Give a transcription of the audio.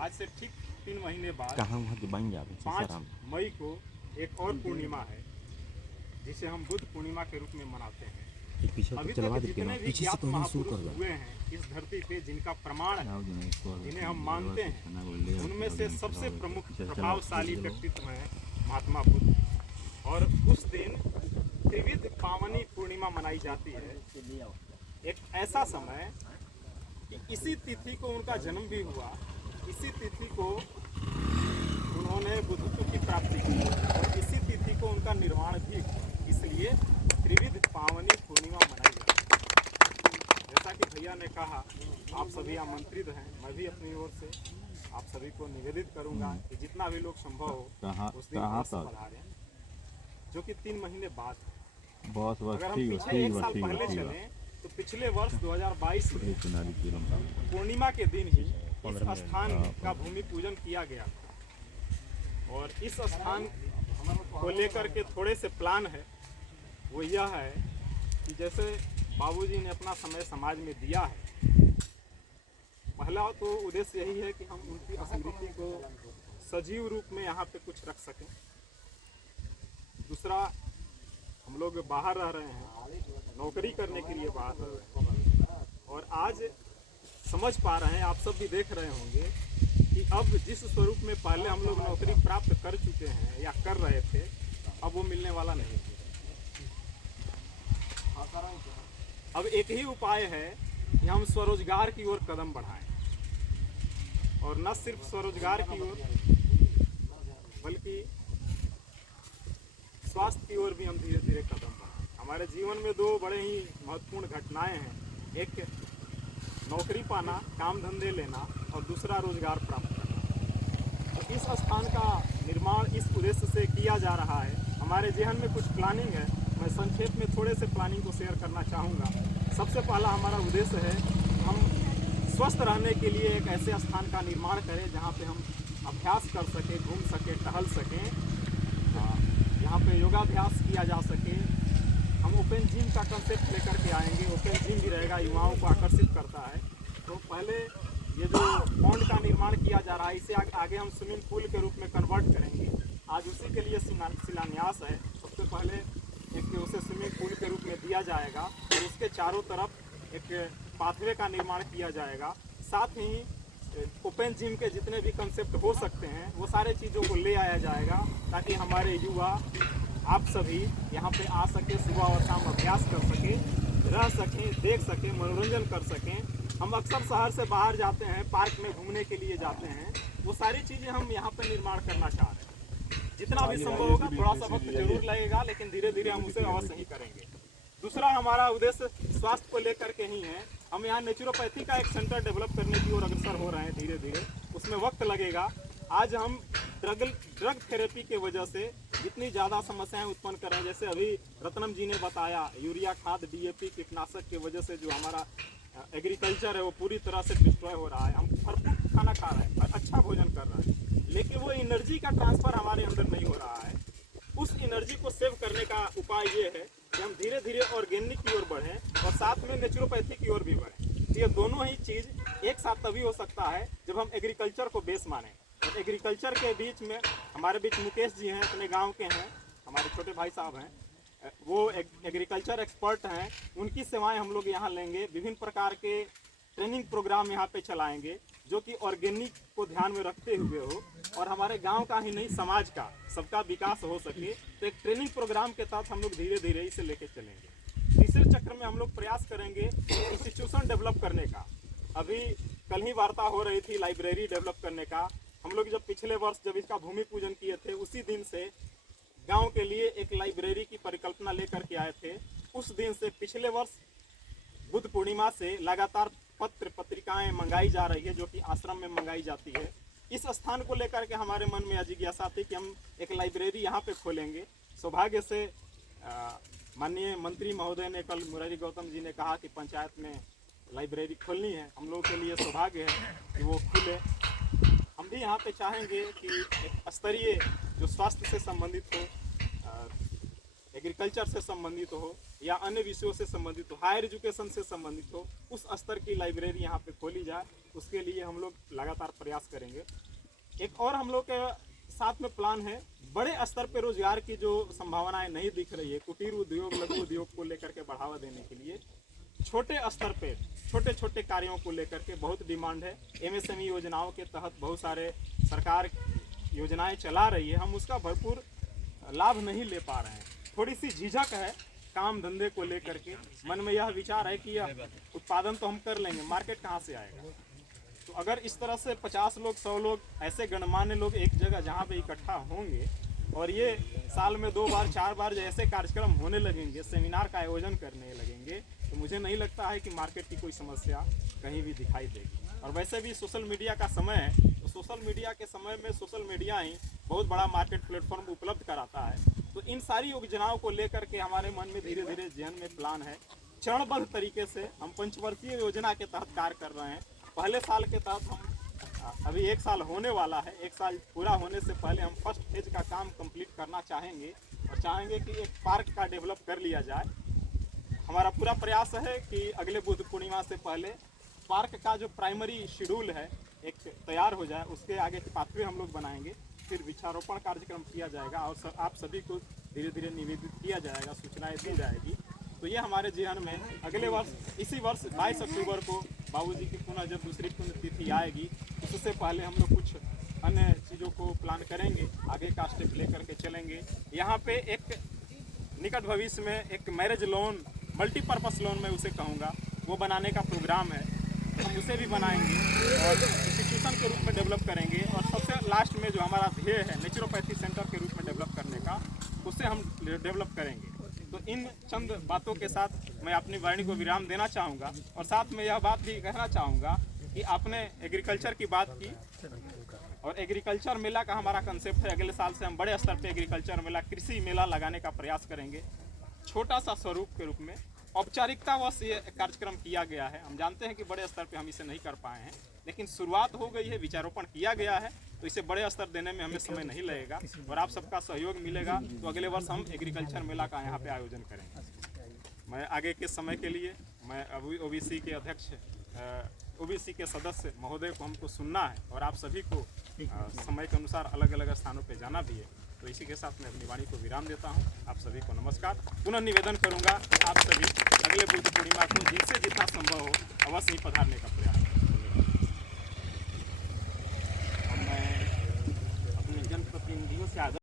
आज से ठीक 3 महीने बाद कहाँ वहाँ बन जाए 5 मई को एक और पूर्णिमा है जिसे हम बुद्ध पूर्णिमा के रूप में मनाते हैं। अभी तक जितने भी ज्ञात महापुरुष हुए हैं इस धरती पे जिनका प्रमाण है, जिन्हें हम मानते हैं, उनमें से सबसे प्रमुख प्रभावशाली व्यक्तित्व है महात्मा बुद्ध। और उस दिन त्रिविध पावनी पूर्णिमा मनाई जाती है। एक ऐसा समय कि इसी तिथि को उनका जन्म भी हुआ, इसी तिथि को उन्होंने बुद्धत्व की प्राप्ति की और इसी तिथि को उनका निर्वाण भी हुआ। इसलिए त्रिविध पावनी पूर्णिमा मनाई जाती है। जैसा कि भैया ने कहा, आप सभी आमंत्रित हैं। मैं भी अपनी ओर से आप सभी को निवेदित करूंगा कि जितना भी लोग संभव हो उस दिन पधारें, जो कि 3 महीने बाद। अगर हम पीछे 1 साल पहले चलें तो पिछले वर्ष 2022 में पूर्णिमा के दिन ही इस स्थान का भूमि पूजन किया गया था। और इस स्थान को लेकर के थोड़े से प्लान है। वो यह है कि जैसे बाबूजी ने अपना समय समाज में दिया है, पहला तो उद्देश्य यही है कि हम उनकी स्मृति को सजीव रूप में यहाँ पे कुछ रख सकें। दूसरा, हम लोग बाहर रह रहे हैं, नौकरी करने के लिए बाहर रह रहे हैं और आज समझ पा रहे हैं, आप सब भी देख रहे होंगे कि अब जिस स्वरूप में पहले हम लोग नौकरी प्राप्त कर चुके हैं या कर रहे थे, अब वो मिलने वाला नहीं है। अब एक ही उपाय है कि हम स्वरोजगार की ओर कदम बढ़ाएं और न सिर्फ स्वरोजगार की ओर बल्कि स्वास्थ्य की ओर भी हम धीरे धीरे कदम बढ़ाएं। हमारे जीवन में 2 बड़े ही महत्वपूर्ण घटनाएं हैं, एक नौकरी पाना, काम धंधे लेना और दूसरा रोजगार प्राप्त करना। तो इस स्थान का निर्माण इस उद्देश्य से किया जा रहा है। हमारे जेहन में कुछ प्लानिंग है, मैं संक्षेप में थोड़े से प्लानिंग को शेयर करना चाहूँगा। सबसे पहला हमारा उद्देश्य है हम स्वस्थ रहने के लिए एक ऐसे स्थान का निर्माण करें जहाँ पे हम अभ्यास कर सकें, घूम सकें, टहल सकें, यहाँ पे योगाभ्यास किया जा सके। हम ओपन जिम का कंसेप्ट लेकर के आएंगे। ओपन जिम भी रहेगा, युवाओं को आकर्षित करता है। तो पहले ये जो पॉन्ड का निर्माण किया जा रहा है, इसे आगे हम स्विमिंग पूल के रूप में कन्वर्ट करेंगे। आज उसी के लिए शिलान्यास है। सबसे पहले एक उसे स्विमिंग पूल के रूप में दिया जाएगा और उसके चारों तरफ एक पाथवे का निर्माण किया जाएगा। साथ ही ओपन जिम के जितने भी कंसेप्ट हो सकते हैं वो सारे चीज़ों को ले आया जाएगा ताकि हमारे युवा आप सभी यहाँ पे आ सके, सुबह और शाम अभ्यास कर सकें, रह सकें, देख सकें, मनोरंजन कर सकें। हम अक्सर शहर से बाहर जाते हैं, पार्क में घूमने के लिए जाते हैं, वो सारी चीज़ें हम यहाँ पे निर्माण करना चाह रहे हैं। जितना भी संभव होगा, थोड़ा सा वक्त जरूर लगेगा लेकिन धीरे धीरे हम उसे अवश्य ही करेंगे। दूसरा हमारा उद्देश्य स्वास्थ्य को लेकर के ही है। हम यहाँ नेचुरोपैथी का एक सेंटर डेवलप करने की ओर अग्रसर हो रहे हैं धीरे धीरे। उसमें वक्त लगेगा। आज हम ड्रग थेरेपी के वजह से जितनी ज़्यादा समस्याएं उत्पन्न कर रहे हैं, जैसे अभी रत्नम जी ने बताया, यूरिया खाद, DAP कीटनाशक की वजह से जो हमारा एग्रीकल्चर है वो पूरी तरह से डिस्ट्रॉय हो रहा है। हम भरपूर खाना खा रहे हैं, अच्छा भोजन कर रहे हैं, लेकिन वो एनर्जी का ट्रांसफ़र हमारे अंदर नहीं हो रहा है। उस एनर्जी को सेव करने का उपाय ये है कि हम धीरे धीरे ऑर्गेनिक की ओर बढ़ें और साथ में नेचुरोपैथी की ओर भी बढ़ें। ये दोनों ही चीज़ एक साथ तभी हो सकता है जब हम एग्रीकल्चर को बेस मानें। और एग्रीकल्चर के बीच में हमारे बीच मुकेश जी हैं, अपने गांव के हैं, हमारे छोटे भाई साहब हैं, वो एग्रीकल्चर एक्सपर्ट हैं। उनकी सेवाएं हम लोग यहाँ लेंगे। विभिन्न प्रकार के ट्रेनिंग प्रोग्राम यहाँ पे चलाएंगे जो कि ऑर्गेनिक को ध्यान में रखते हुए हो और हमारे गांव का ही नहीं, समाज का, सबका विकास हो सके। तो एक ट्रेनिंग प्रोग्राम के तहत हम लोग धीरे धीरे इसे लेके चलेंगे। तीसरे चक्र में हम लोग प्रयास करेंगे इंस्टीट्यूशन डेवलप करने का। अभी कल ही वार्ता हो रही थी लाइब्रेरी डेवलप करने का। हम लोग जब पिछले वर्ष जब इसका भूमि पूजन किए थे, उसी दिन से गांव के लिए एक लाइब्रेरी की परिकल्पना लेकर के आए थे। उस दिन से पिछले वर्ष बुद्ध पूर्णिमा से लगातार पत्र पत्रिकाएं मंगाई जा रही है, जो कि आश्रम में मंगाई जाती है। इस स्थान को लेकर के हमारे मन में जिज्ञासा थी कि हम एक लाइब्रेरी यहाँ पे खोलेंगे। सौभाग्य से माननीय मंत्री महोदय ने कल, मुरारी गौतम जी ने कहा कि पंचायत में लाइब्रेरी खोलनी है। हम लोगों के लिए सौभाग्य है कि वो खुले। हम भी यहाँ पे चाहेंगे कि एक स्तरीय जो स्वास्थ्य से संबंधित हो, एग्रीकल्चर से संबंधित हो या अन्य विषयों से संबंधित हो, हायर एजुकेशन से संबंधित हो, उस स्तर की लाइब्रेरी यहाँ पे खोली जाए। उसके लिए हम लोग लगातार प्रयास करेंगे। एक और हम लोग के साथ में प्लान है, बड़े स्तर पे रोजगार की जो संभावनाएं नहीं दिख रही है, कुटीर उद्योग, लघु उद्योग को लेकर के बढ़ावा देने के लिए छोटे स्तर पे छोटे छोटे कार्यों को लेकर के बहुत डिमांड है। MSME योजनाओं के तहत बहुत सारे सरकार योजनाएं चला रही है, हम उसका भरपूर लाभ नहीं ले पा रहे हैं। थोड़ी सी झिझक है काम धंधे को लेकर के, मन में यह विचार है कि यह उत्पादन तो हम कर लेंगे, मार्केट कहाँ से आएगा। तो अगर इस तरह से 50 लोग 100 लोग ऐसे गणमान्य लोग एक जगह जहाँ पे इकट्ठा होंगे और ये साल में 2 बार 4 बार जैसे कार्यक्रम होने लगेंगे, सेमिनार का आयोजन करने लगेंगे, तो मुझे नहीं लगता है कि मार्केट की कोई समस्या कहीं भी दिखाई देगी। और वैसे भी सोशल मीडिया का समय है, तो सोशल मीडिया के समय में सोशल मीडिया ही बहुत बड़ा मार्केट प्लेटफॉर्म उपलब्ध कराता है। तो इन सारी योजनाओं को लेकर के हमारे मन में धीरे धीरे जहन में प्लान है। चरणबद्ध तरीके से हम पंचवर्षीय योजना के तहत कार्य कर रहे हैं। पहले साल के तहत हम अभी 1 साल होने वाला है, 1 साल पूरा होने से पहले हम फर्स्ट फेज का काम कंप्लीट करना चाहेंगे और चाहेंगे कि एक पार्क का डेवलप कर लिया जाए। हमारा पूरा प्रयास है कि अगले बुद्ध पूर्णिमा से पहले पार्क का जो प्राइमरी शेड्यूल है एक तैयार हो जाए, उसके आगे के पाथवे हम लोग बनाएंगे, फिर वृक्षारोपण कार्यक्रम किया जाएगा और आप सभी को धीरे धीरे निवेदित किया जाएगा, सूचनाएं दी जाएगी। तो ये हमारे जीवन में अगले वर्ष, इसी वर्ष 22 अक्टूबर को बाबूजी की पुनः जब दूसरी पुण्यतिथि आएगी, उससे पहले हम लोग कुछ अन्य चीज़ों को प्लान करेंगे, आगे का स्टेप लेकर के चलेंगे। यहाँ पे एक निकट भविष्य में एक मैरिज लोन, मल्टीपर्पस लोन मैं उसे कहूँगा, वो बनाने का प्रोग्राम है, हम उसे भी बनाएंगे और इंस्टीट्यूशन के रूप में डेवलप करेंगे। और सबसे लास्ट में जो हमारा ध्येय है नेचुरोपैथी सेंटर के रूप में डेवलप करने का, उसे हम डेवलप करेंगे। तो इन चंद बातों के साथ मैं अपनी वाणी को विराम देना चाहूँगा और साथ में यह बात भी कहना चाहूँगा कि आपने एग्रीकल्चर की बात की और एग्रीकल्चर मेला का हमारा कंसेप्ट है, अगले साल से हम बड़े स्तर पे एग्रीकल्चर मेला, कृषि मेला लगाने का प्रयास करेंगे। छोटा सा स्वरूप के रूप में औपचारिकतावश ये कार्यक्रम किया गया है। हम जानते हैं कि बड़े स्तर पे हम इसे नहीं कर पाए हैं, लेकिन शुरुआत हो गई है, विचारोपण किया गया है, तो इसे बड़े स्तर देने में हमें समय नहीं लगेगा और आप सबका सहयोग मिलेगा तो अगले वर्ष हम एग्रीकल्चर मेला का यहाँ पे आयोजन करेंगे। मैं आगे के समय के लिए मैं अभी OBC के अध्यक्ष, OBC के सदस्य महोदय को हमको सुनना है और आप सभी को समय के अनुसार अलग अलग स्थानों पर जाना भी है। तो इसी के साथ मैं अपनी वाणी को विराम देता हूँ। आप सभी को नमस्कार। पुनः निवेदन करूँगा आप सभी अगले बुद्ध पूर्णिमा को जिनसे जितना संभव हो अवश्य ही पधारने का प्रयास